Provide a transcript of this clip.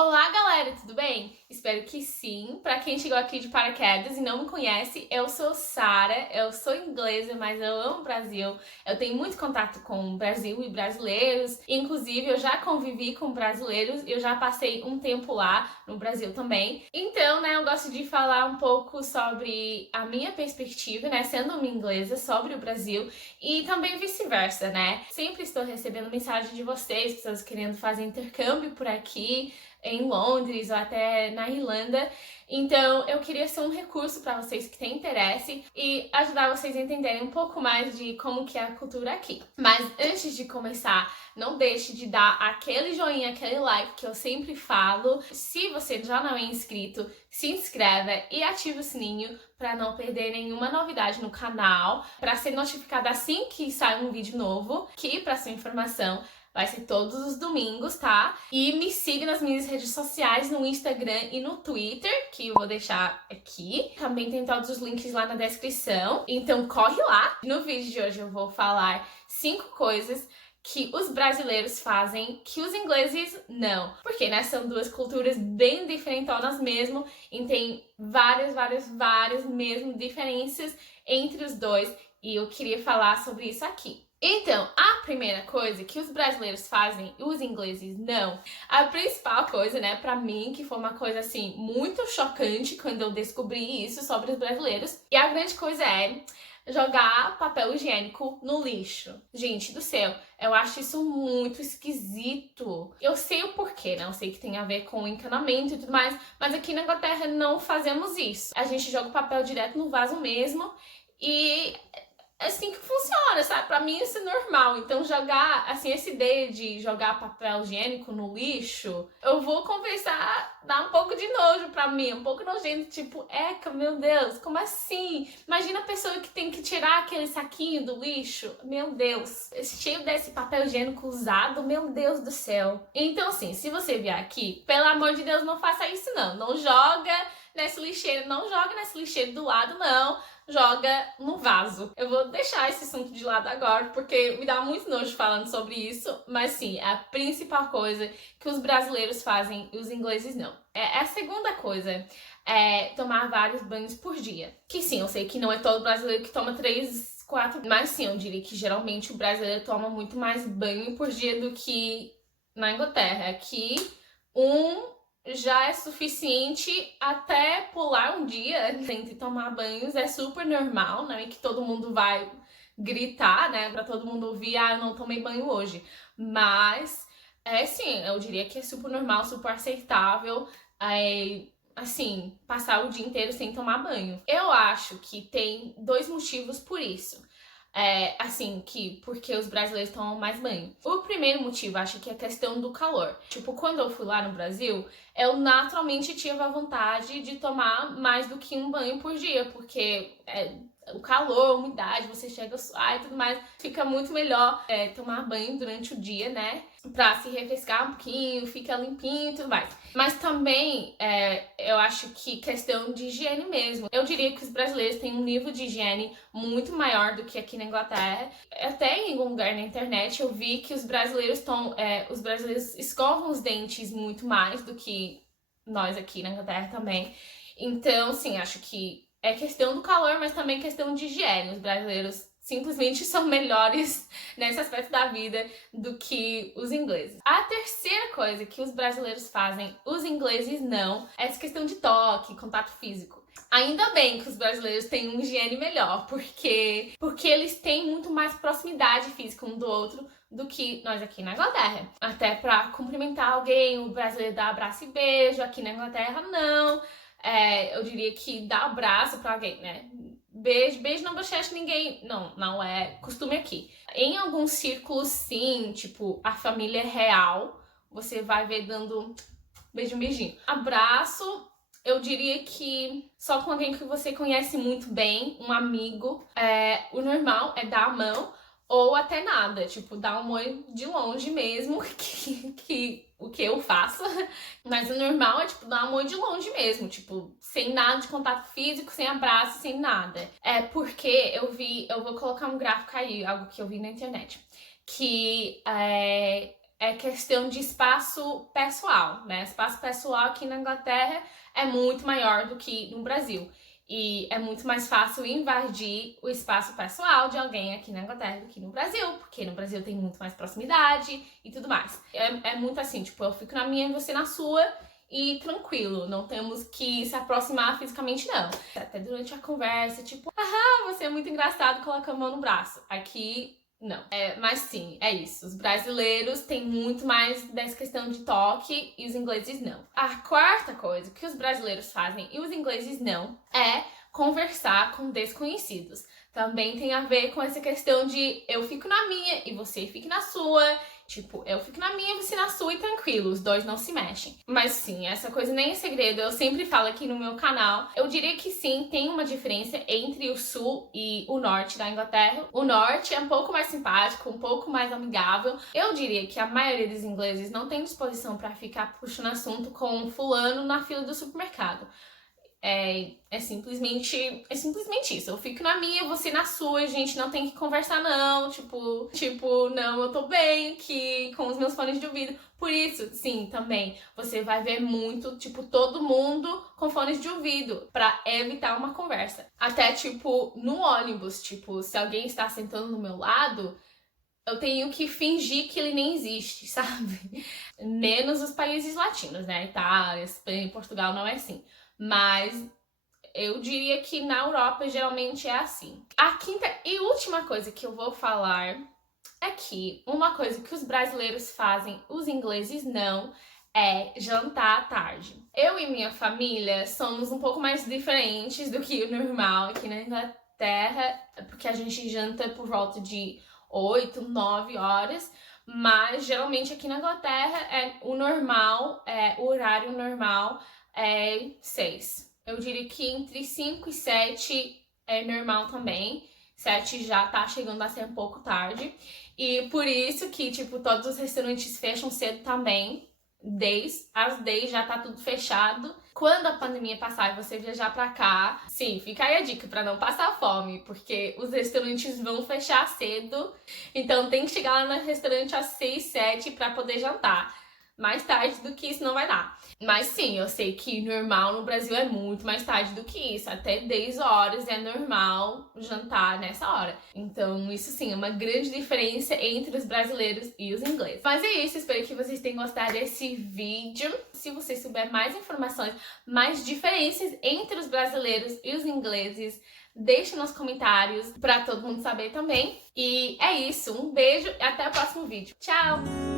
Olá, galera, tudo bem? Espero que sim. Pra quem chegou aqui de paraquedas e não me conhece, eu sou Sara, eu sou inglesa, mas eu amo o Brasil. Eu tenho muito contato com o Brasil e brasileiros, inclusive eu já convivi com brasileiros e eu já passei um tempo lá no Brasil também. Então, eu gosto de falar um pouco sobre a minha perspectiva, sendo uma inglesa, sobre o Brasil e também vice-versa, Sempre estou recebendo mensagem de vocês, pessoas querendo fazer intercâmbio por aqui, em Londres ou até na Irlanda. Então eu queria ser um recurso para vocês que têm interesse e ajudar vocês a entenderem um pouco mais de como que é a cultura aqui. Mas antes de começar, não deixe de dar aquele joinha, aquele like que eu sempre falo. Se você já não é inscrito, se inscreve e ative o sininho para não perder nenhuma novidade no canal, para ser notificado assim que sai um vídeo novo, que, para sua informação, vai ser todos os domingos, tá? E me siga nas minhas redes sociais, no Instagram e no Twitter, que eu vou deixar aqui. Também tem todos os links lá na descrição. Então corre lá! No vídeo de hoje eu vou falar 5 coisas que os brasileiros fazem que os ingleses não. Porque, são duas culturas bem diferentonas mesmo e tem várias mesmo diferenças entre os dois. E eu queria falar sobre isso aqui. Então, a primeira coisa que os brasileiros fazem e os ingleses não, a principal coisa, pra mim, que foi uma coisa assim muito chocante quando eu descobri isso sobre os brasileiros, e a grande coisa é jogar papel higiênico no lixo. Gente do céu, eu acho isso muito esquisito. Eu sei o porquê, Eu sei que tem a ver com encanamento e tudo mais, mas aqui na Inglaterra não fazemos isso. A gente joga o papel direto no vaso mesmo e é assim que funciona, sabe? Pra mim isso é normal. Então jogar, assim, essa ideia de jogar papel higiênico no lixo, eu vou confessar, dá um pouco de nojo pra mim, um pouco nojento, tipo, eca, meu Deus, como assim? Imagina a pessoa que tem que tirar aquele saquinho do lixo, meu Deus, cheio desse papel higiênico usado, meu Deus do céu. Então, assim, se você vier aqui, pelo amor de Deus, não faça isso não. Não joga nesse lixeiro, não joga nesse lixeiro do lado, não. Joga no vaso. Eu vou deixar esse assunto de lado agora, porque me dá muito nojo falando sobre isso, mas sim, é a principal coisa que os brasileiros fazem e os ingleses não. A segunda coisa é tomar vários banhos por dia. Que sim, eu sei que não é todo brasileiro que toma 3, 4, mas sim, eu diria que geralmente o brasileiro toma muito mais banho por dia do que na Inglaterra. Aqui, já é suficiente até pular um dia entre tomar banhos, é super normal, E que todo mundo vai gritar, pra todo mundo ouvir, eu não tomei banho hoje. Mas, sim, eu diria que é super normal, super aceitável, assim, passar o dia inteiro sem tomar banho. Eu acho que tem 2 motivos por isso. Porque os brasileiros tomam mais banho. O primeiro motivo, acho que é a questão do calor. Tipo, quando eu fui lá no Brasil, eu naturalmente tive a vontade de tomar mais do que um banho por dia, porque o calor, a umidade, você chega a suar e tudo mais, fica muito melhor tomar banho durante o dia, Pra se refrescar um pouquinho, fica limpinho e tudo mais. Mas também, eu acho que questão de higiene mesmo. Eu diria que os brasileiros têm um nível de higiene muito maior do que aqui na Inglaterra. Até em algum lugar na internet eu vi que os brasileiros escovam os dentes muito mais do que nós aqui na Inglaterra também. Então, sim, acho que é questão do calor, mas também questão de higiene. Os brasileiros simplesmente são melhores nesse aspecto da vida do que os ingleses. A terceira coisa que os brasileiros fazem, os ingleses não, é essa questão de toque, contato físico. Ainda bem que os brasileiros têm uma higiene melhor, porque eles têm muito mais proximidade física um do outro do que nós aqui na Inglaterra. Até pra cumprimentar alguém, o brasileiro dá abraço e beijo, aqui na Inglaterra não. Eu diria que dá abraço pra alguém, Beijo na bochecha, ninguém... Não é costume aqui. Em alguns círculos, sim, tipo, a família real, você vai ver dando beijinho. Abraço, eu diria que só com alguém que você conhece muito bem, um amigo. O normal é dar a mão ou até nada, tipo, dar um oi de longe mesmo, que o que eu faço. Mas o normal é, tipo, dar um oi de longe mesmo, tipo, sem nada de contato físico, sem abraço, sem nada. Porque eu vou colocar um gráfico aí, algo que eu vi na internet, que é questão de espaço pessoal, né? Espaço pessoal aqui na Inglaterra é muito maior do que no Brasil. E é muito mais fácil invadir o espaço pessoal de alguém aqui na Inglaterra do que no Brasil, porque no Brasil tem muito mais proximidade e tudo mais. É muito assim, tipo, eu fico na minha e você na sua e tranquilo, não temos que se aproximar fisicamente, não. Até durante a conversa, tipo, você é muito engraçado, coloca a mão no braço. Aqui, não. Mas sim, é isso. Os brasileiros têm muito mais dessa questão de toque e os ingleses não. A quarta coisa que os brasileiros fazem e os ingleses não é conversar com desconhecidos. Também tem a ver com essa questão de eu fico na minha e você fica na sua. Tipo, eu fico na minha e você na sua e tranquilo, os dois não se mexem. Mas sim, essa coisa nem é segredo, eu sempre falo aqui no meu canal. Eu diria que sim, tem uma diferença entre o sul e o norte da Inglaterra. O norte é um pouco mais simpático, um pouco mais amigável. Eu diria que a maioria dos ingleses não tem disposição para ficar puxando assunto com fulano na fila do supermercado. É simplesmente isso. Eu fico na minha, você na sua, a gente não tem que conversar não, tipo, não, eu tô bem aqui com os meus fones de ouvido. Por isso, sim, também, você vai ver muito, tipo, todo mundo com fones de ouvido pra evitar uma conversa. Até, tipo, no ônibus, tipo, se alguém está sentando no meu lado, eu tenho que fingir que ele nem existe, sabe? Menos os países latinos, né? Itália, Espanha, Portugal não é assim. Mas eu diria que na Europa geralmente é assim. A quinta e última coisa que eu vou falar é que uma coisa que os brasileiros fazem, os ingleses não, é jantar à tarde. Eu e minha família somos um pouco mais diferentes do que o normal aqui na Inglaterra, porque a gente janta por volta de 8, 9 horas. Mas geralmente aqui na Inglaterra o horário normal é 6. Eu diria que entre 5 e 7 é normal também. 7 já tá chegando a ser um pouco tarde. E por isso que, tipo, todos os restaurantes fecham cedo também. Às 10 já tá tudo fechado. Quando a pandemia passar e você viajar pra cá, sim, fica aí a dica pra não passar fome, porque os restaurantes vão fechar cedo. Então tem que chegar lá no restaurante às 6, 7 pra poder jantar. Mais tarde do que isso não vai dar. Mas sim, eu sei que normal no Brasil é muito mais tarde do que isso. Até 10 horas é normal jantar nessa hora. Então, isso sim, é uma grande diferença entre os brasileiros e os ingleses. Mas é isso, espero que vocês tenham gostado desse vídeo. Se você souber mais informações, mais diferenças entre os brasileiros e os ingleses, deixe nos comentários para todo mundo saber também. E é isso, um beijo e até o próximo vídeo. Tchau!